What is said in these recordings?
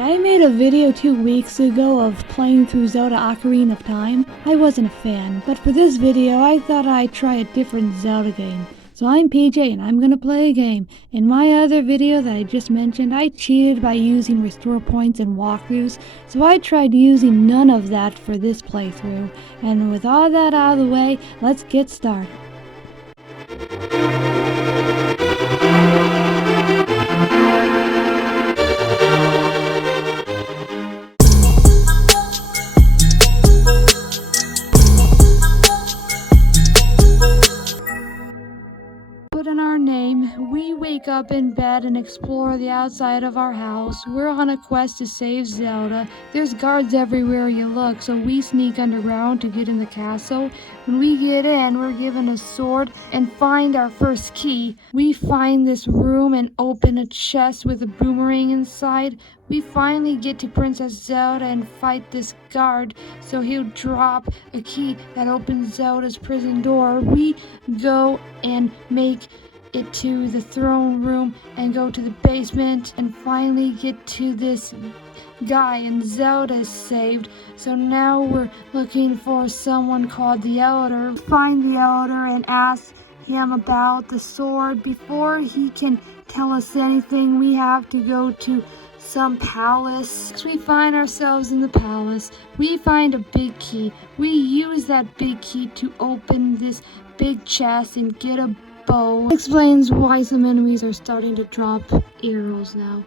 I made a video 2 weeks ago of playing through Zelda Ocarina of Time. I wasn't a fan, but for this video I thought I'd try a different Zelda game. So I'm PJ and I'm gonna play a game. In my other video that I just mentioned, I cheated by using restore points and walkthroughs, so I tried using none of that for this playthrough. And with all that out of the way, let's get started. Put in our name, we wake up in bed and explore the outside of our house. We're on a quest to save Zelda. There's guards everywhere you look, so we sneak underground to get in the castle. When we get in, we're given a sword and find our first key. We find this room and open a chest with a boomerang inside. We finally get to Princess Zelda and fight this guard, so he'll drop a key that opens Zelda's prison door. We go and make it to the throne room and go to the basement and finally get to this guy, and Zelda is saved. So now we're looking for someone called the Elder. Find the Elder and ask him about the sword. Before he can tell us anything, we have to go to some palace. We find ourselves in the palace. We find a big key. We use that big key to open this big chest and get a bow. It explains why some enemies are starting to drop arrows now.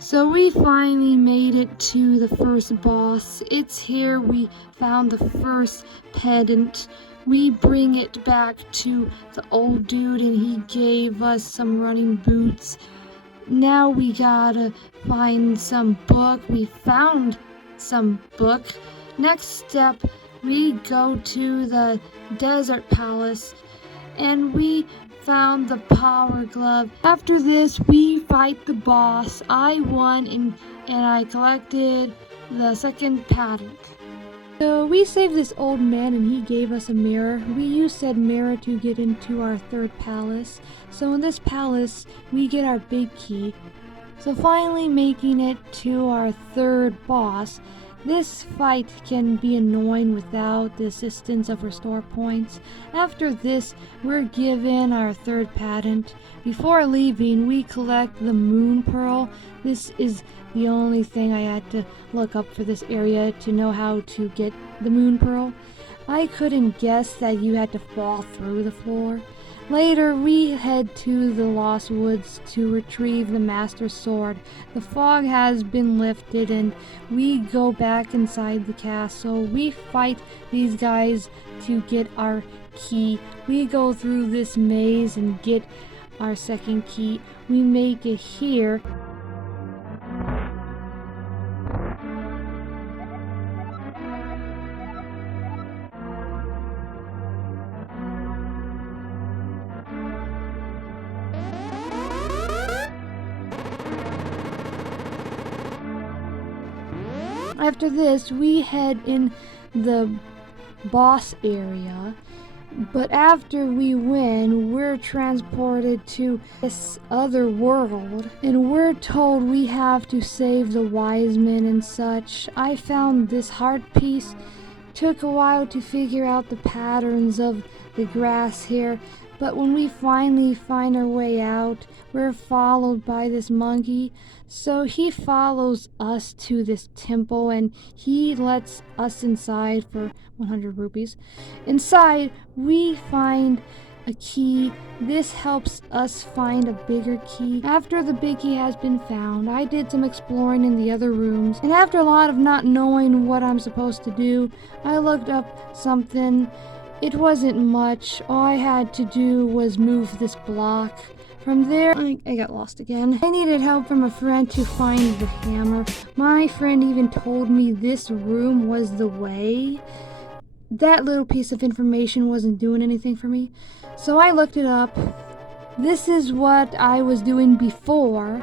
So we finally made it to the first boss. It's here. We found the first pendant. We bring it back to the old dude and he gave us some running boots. Now we gotta find some book. We found some book. Next step, we go to the desert palace and we found the power glove. After this, we fight the boss. I won and I collected the second patent. So we saved this old man and he gave us a mirror. We used said mirror to get into our third palace. So in this palace, we get our big key. So finally making it to our third boss. This fight can be annoying without the assistance of restore points. After this, we're given our third patent. Before leaving, we collect the moon pearl. This is the only thing I had to look up for this area to know how to get the moon pearl. I couldn't guess that you had to fall through the floor. Later, we head to the Lost Woods to retrieve the Master Sword. The fog has been lifted and we go back inside the castle. We fight these guys to get our key. We go through this maze and get our second key. We make it here. After this, we head in the boss area, but after we win, we're transported to this other world, and we're told we have to save the wise men and such. I found this heart piece. Took a while to figure out the patterns of the grass here, but when we finally find our way out, we're followed by this monkey. So he follows us to this temple and he lets us inside for 100 rupees. Inside, we find a key. This helps us find a bigger key. After the big key has been found, I did some exploring in the other rooms, and after a lot of not knowing what I'm supposed to do, I looked up something. It wasn't much. All I had to do was move this block. From there, I got lost again. I needed help from a friend to find the hammer. My friend even told me this room was the way. That little piece of information wasn't doing anything for me, so I looked it up. This is what I was doing before.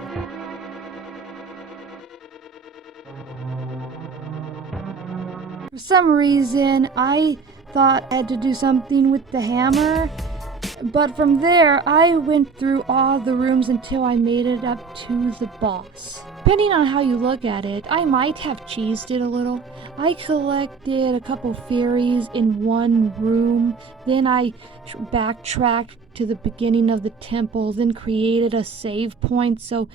For some reason, I thought I had to do something with the hammer. But from there, I went through all the rooms until I made it up to the boss. Depending on how you look at it, I might have cheesed it a little. I collected a couple fairies in one room, then I backtracked to the beginning of the temple, then created a save point so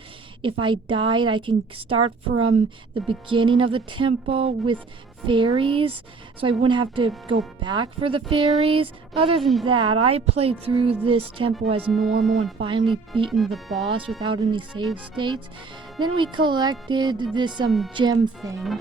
if I died I can start from the beginning of the temple with fairies, so I wouldn't have to go back for the fairies. Other than that, I played through this temple as normal and finally beaten the boss without any save states. Then we collected this gem thing.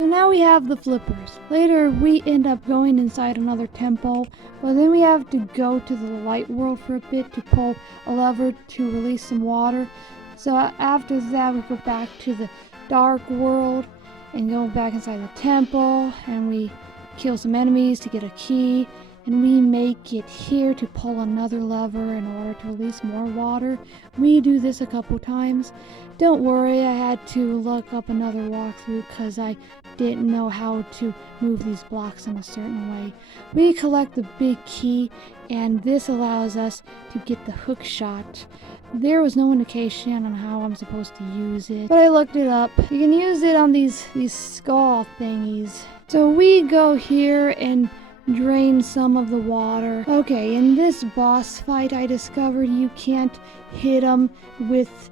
So now we have the flippers. Later we end up going inside another temple, but then we have to go to the light world for a bit to pull a lever to release some water. So after that we go back to the dark world and go back inside the temple, and we kill some enemies to get a key, and we make it here to pull another lever in order to release more water. We do this a couple times. Don't worry, I had to look up another walkthrough because I didn't know how to move these blocks in a certain way. We collect the big key, and this allows us to get the hook shot. There was no indication on how I'm supposed to use it, but I looked it up. You can use it on these skull thingies. So we go here and drain some of the water. Okay, in this boss fight I discovered you can't hit him with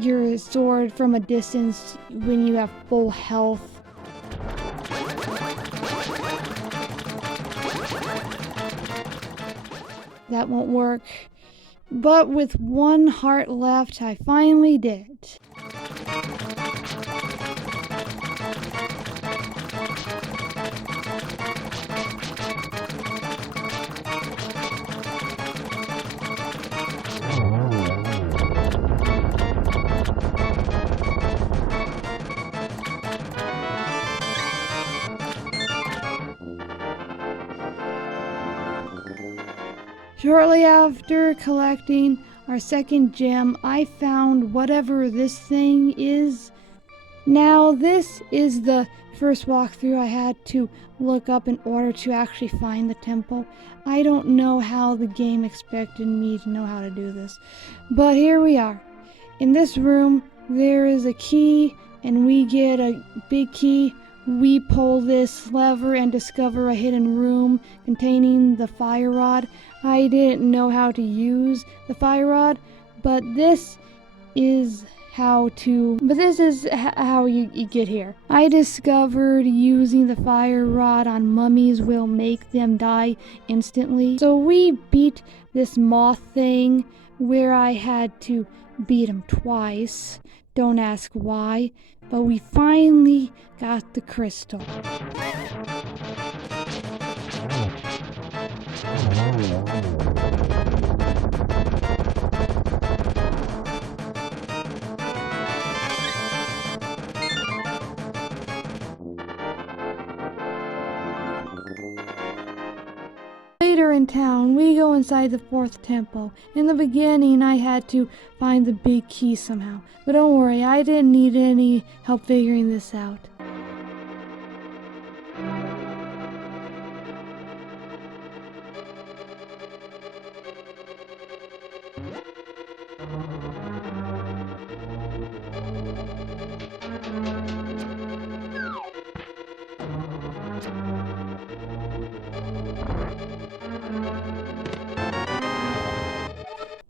your sword from a distance when you have full health. That won't work. But with one heart left, I finally did. Shortly after collecting our second gem, I found whatever this thing is. Now, this is the first walkthrough I had to look up in order to actually find the temple. I don't know how the game expected me to know how to do this, but here we are. In this room, there is a key, and we get a big key. We pull this lever and discover a hidden room containing the fire rod. I didn't know how to use the fire rod, but this is how you get here. I discovered using the fire rod on mummies will make them die instantly. So we beat this moth thing where I had to beat him twice. Don't ask why, but we finally got the crystal. Later in town, we go inside the fourth temple. In the beginning, I had to find the big key somehow. But don't worry, I didn't need any help figuring this out.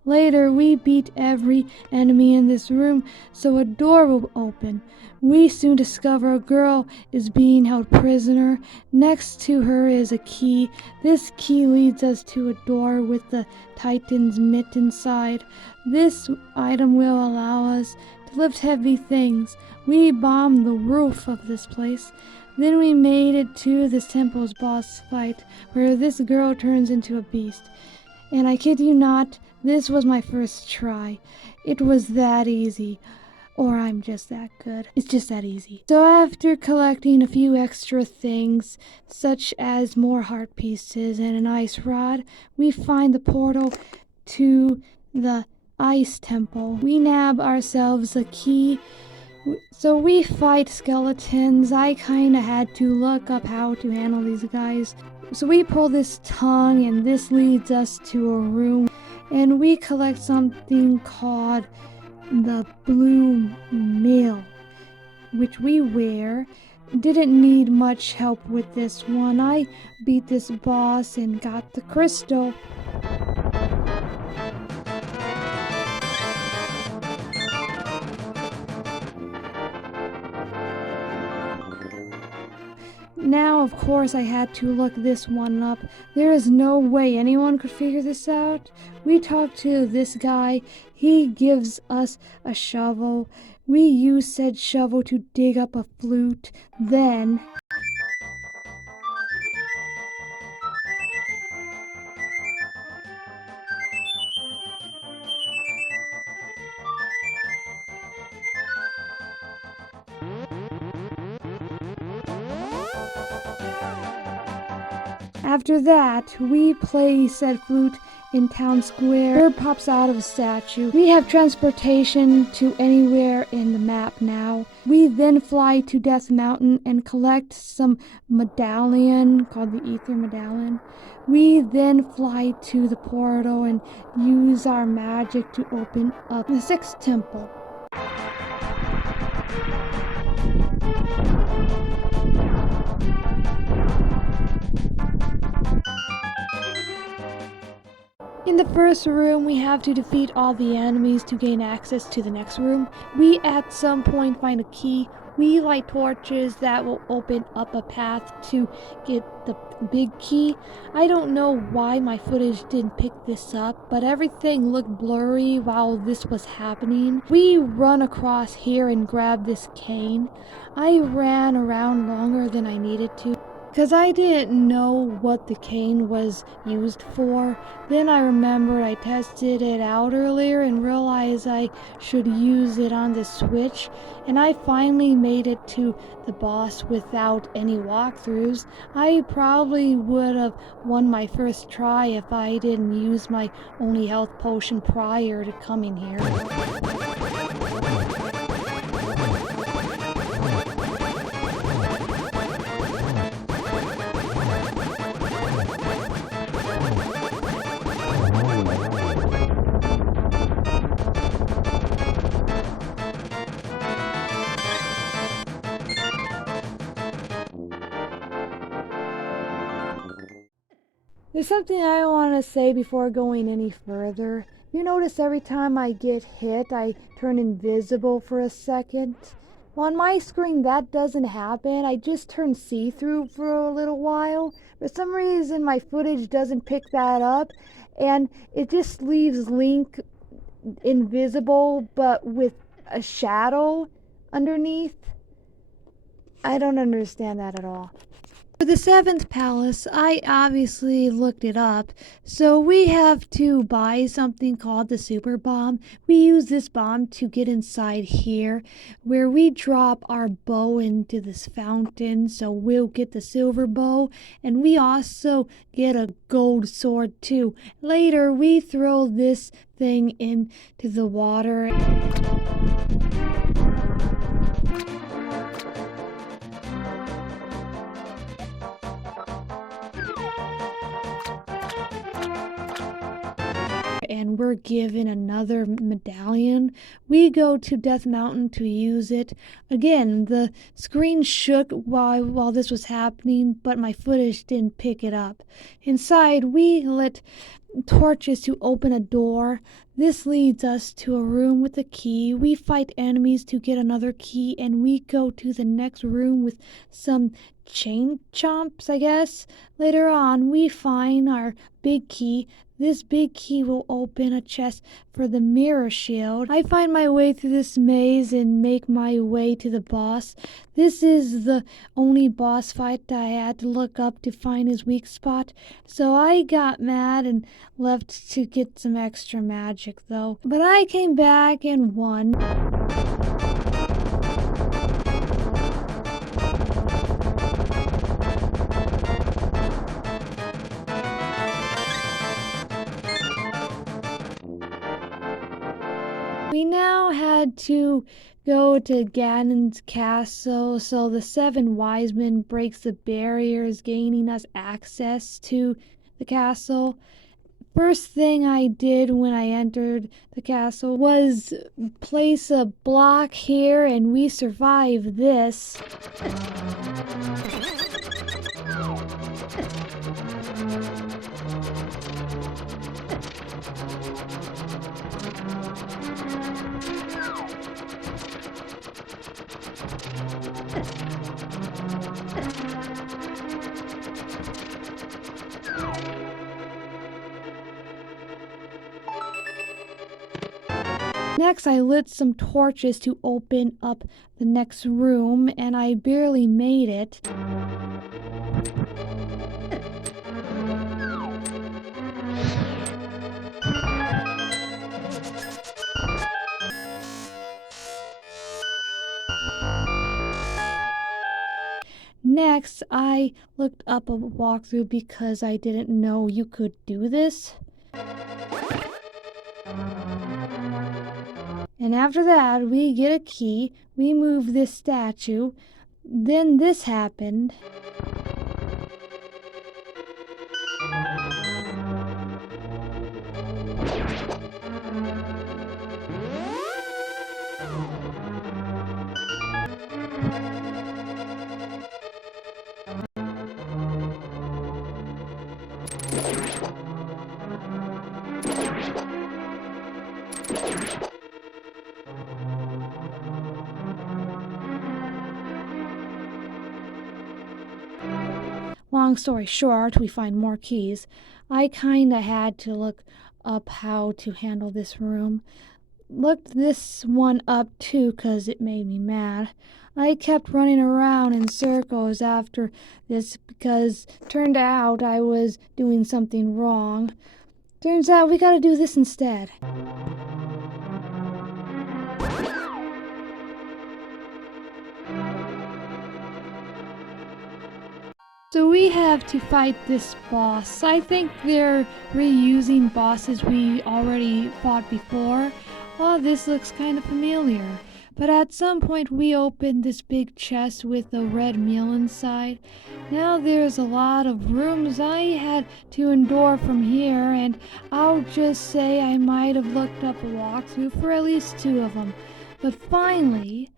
Later, we beat every enemy in this room, so a door will open. We soon discover a girl is being held prisoner. Next to her is a key. This key leads us to a door with the Titan's mitt inside. This item will allow us to lift heavy things. We bombed the roof of this place. Then we made it to this temple's boss fight, where this girl turns into a beast. And I kid you not, this was my first try. It was that easy. Or I'm just that good. It's just that easy. So after collecting a few extra things, such as more heart pieces and an ice rod, we find the portal to the ice temple. We nab ourselves a key. So we fight skeletons. I kinda had to look up how to handle these guys. So we pull this tongue, and this leads us to a room, and we collect something called the blue mill, which we wear. Didn't need much help with this one. I beat this boss and got the crystal. Now, of course, I had to look this one up. There is no way anyone could figure this out. We talked to this guy. He gives us a shovel. We use said shovel to dig up a flute. Then after that, we play said flute in town square. Bird pops out of a statue. We have transportation to anywhere in the map now. We then fly to Death Mountain and collect some medallion called the Ether Medallion. We then fly to the portal and use our magic to open up the sixth temple. In the first room, we have to defeat all the enemies to gain access to the next room. We at some point find a key. We light torches that will open up a path to get the big key. I don't know why my footage didn't pick this up, but everything looked blurry while this was happening. We run across here and grab this cane. I ran around longer than I needed to, because I didn't know what the cane was used for. Then I remembered I tested it out earlier and realized I should use it on the Switch, and I finally made it to the boss without any walkthroughs. I probably would have won my first try if I didn't use my only health potion prior to coming here. There's something I want to say before going any further. You notice every time I get hit, I turn invisible for a second. Well, on my screen, that doesn't happen. I just turn see-through for a little while. For some reason, my footage doesn't pick that up, and it just leaves Link invisible, but with a shadow underneath. I don't understand that at all. For the seventh palace, I obviously looked it up, so we have to buy something called the super bomb. We use this bomb to get inside here, where we drop our bow into this fountain, so we'll get the silver bow, and we also get a gold sword too. Later, we throw this thing into the water. And we're given another medallion. We go to Death Mountain to use it. Again, the screen shook while this was happening, but my footage didn't pick it up. Inside, we lit torches to open a door. This leads us to a room with a key. We fight enemies to get another key, and we go to the next room with some chain chomps, I guess. Later on, we find our big key. This big key will open a chest for the mirror shield. I find my way through this maze and make my way to the boss. This is the only boss fight I had to look up to find his weak spot. So I got mad and left to get some extra magic though. But I came back and won. We now had to go to Ganon's castle, so the 7 wise men breaks the barriers, gaining us access to the castle. First thing I did when I entered the castle was place a block here, and we survived this. Next, I lit some torches to open up the next room, and I barely made it. Next, I looked up a walkthrough because I didn't know you could do this. And after that, we get a key, we move this statue, then this happened. Long story short, we find more keys. I kinda had to look up how to handle this room. Looked this one up too, 'cause it made me mad. I kept running around in circles after this because turned out I was doing something wrong. Turns out we gotta do this instead. So we have to fight this boss. I think they're reusing bosses we already fought before. Oh, this looks kind of familiar. But at some point we opened this big chest with a red meal inside. Now there's a lot of rooms I had to endure from here, and I'll just say I might have looked up a walkthrough for at least 2 of them. But finally...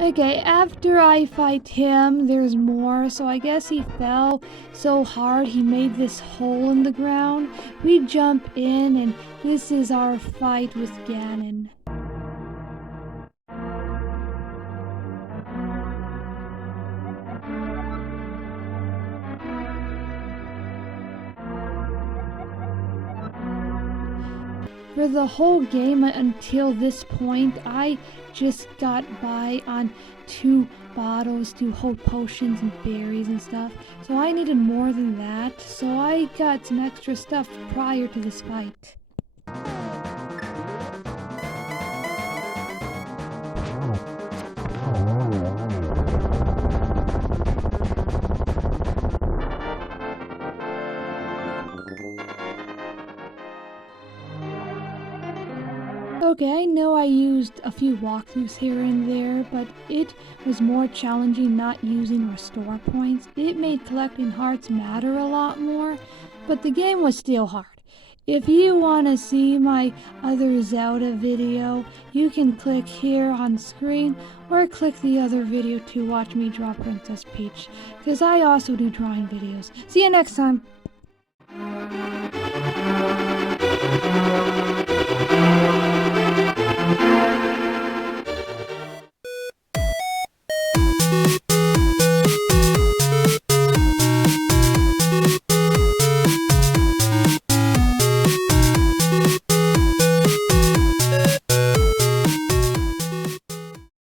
Okay, after I fight him, there's more, so I guess he fell so hard he made this hole in the ground. We jump in, and this is our fight with Ganon. For the whole game until this point, I just got by on 2 bottles to hold potions and berries and stuff. So I needed more than that. So I got some extra stuff prior to this fight. Okay, I know I used a few walkthroughs here and there, but it was more challenging not using restore points. It made collecting hearts matter a lot more, but the game was still hard. If you want to see my other Zelda video, you can click here on screen or click the other video to watch me draw Princess Peach, because I also do drawing videos. See you next time!